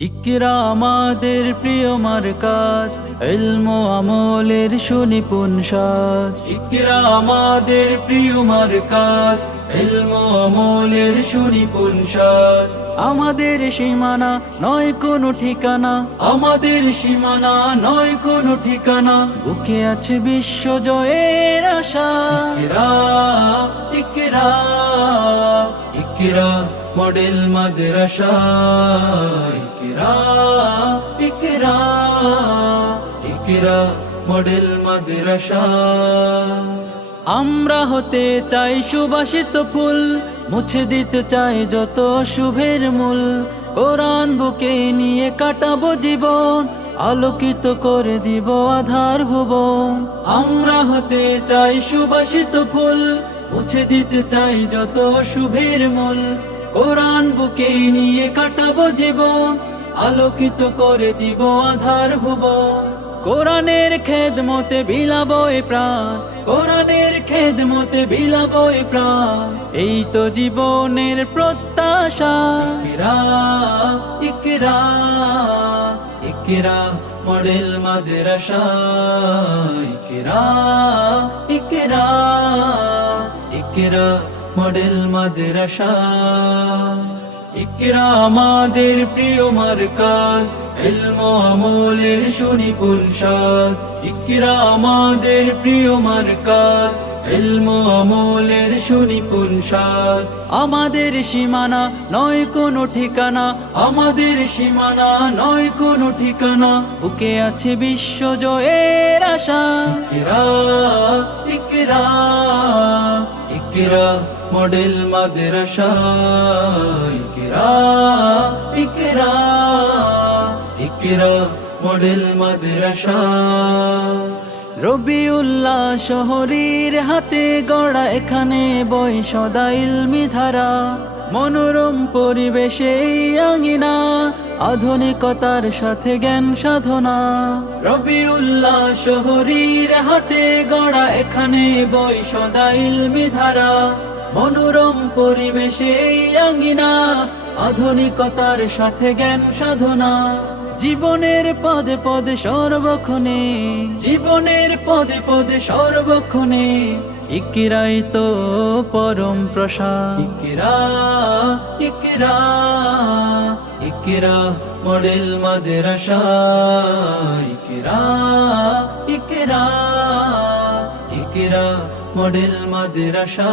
ইকরা আমাদের প্রিয় মার্কাজ, ইলম ও আমলের সুনিপুণ সাজ। ইকরা আমাদের প্রিয় মার্কাজ, ইলম ও আমলের সুনিপুণ সাজ। আমাদের সীমানা নয় কোনো ঠিকানা, আমাদের সীমানা নয় কোনো ঠিকানা, বুকে আছে বিশ্ব জয়ের আশা। ইকরা ইকরা ইকরা মডেল মাদ্রাসা। ইকরা ইকরা ইকরা মডেল মাদ্রাসা। আমরা হতে চাই সুবাসিত ফুল, মুছে দিতে চাই যত শুভের মূল। কোরআন বুকে নিয়ে কাটাবো জীবন, আলোকিত করে দিব আধার ভুবন। আমরা হতে চাই সুবাসিত ফুল, মুছে দিতে চাই যত শুভের মূল। কোরআন বুকে নিয়ে কাটাবো জীবন, আলোকিত করে দিব আধার ভুবন। কোরআনের খেদমতে বিলাবো এ প্রাণ, কোরআনের খেদমতে বিলাবো এ প্রাণ। এই তো জীবনের প্রত্যাশা। ইকরা ইকরা ইকরা মডেল মাদ্রাসা। ইকরা ইকরা ইকরা মডেল মাদ্রাসা। ইকরা আমাদের প্রিয় মার্কাজ, ইলম ও আমলের সুনিপুণ সাজ। ইকরা আমাদের প্রিয় মার্কাজ, ইলম ও আমলের সুনিপুণ সাজ। আমাদের সীমানা নয় কোনো ঠিকানা, আমাদের সীমানা নয় কোনো ঠিকানা, বুকে আছে বিশ্ব জয়ের আশা। ইকরা ইকরা ইকরা মডেল মাদ্রাসা। ইকরা ইকরা ইকরা মডেল মাদ্রাসা। রবিউল্লাহ শহরীর হাতে গড়া এখানে বই সদা ইলমি ধারা। মনোরম পরিবেশে আঙিনা, আধুনিকতার সাথে জ্ঞান সাধনা। রবিউল্লাহ শহরীর হাতে গড়া এখানে বই সদা ইলমি ধারা। মনোরম পরিবেশে আঙিনা, আধুনিকতার সাথে জ্ঞান সাধনা। জীবনের পদে পদে সর্বক্ষণে, জীবনের পদে পদে সর্বক্ষণে, ইকরাই তো পরম প্রসাদ। ইকরা ইকরা ইকরা মডেল মাদ্রাসা। ইকরা ইকরা ইকরা মডেল মাদ্রাসা।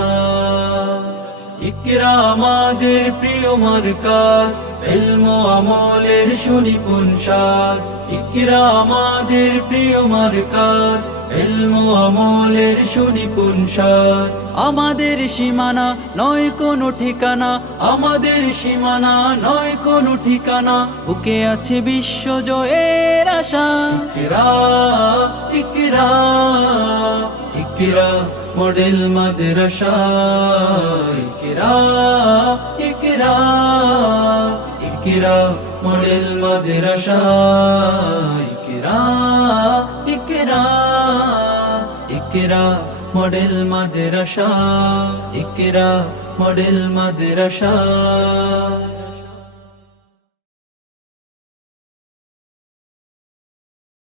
ইকরা আমাদের প্রিয় মার্কাজ, ইলম ও আমলের সুনিপুণ সাজ। ইকরা আমাদের প্রিয় মার্কাজ, ইলম ও আমলের সুনিপুণ সাজ। আমাদের সীমানা নয় কোনো ঠিকানা, আমাদের সীমানা নয় কোনো ঠিকানা, বুকে আছে বিশ্ব জয়ের আশা। ইকরা ইকরা ইকরা মডেল মাদ্রাসা। ইকরা ইকরা ইকরা মডেল মাদ্রাসা। ইকরা ইকরা ইকরা মডেল মাদ্রাসা। ইকরা মডেল মাদ্রাসা।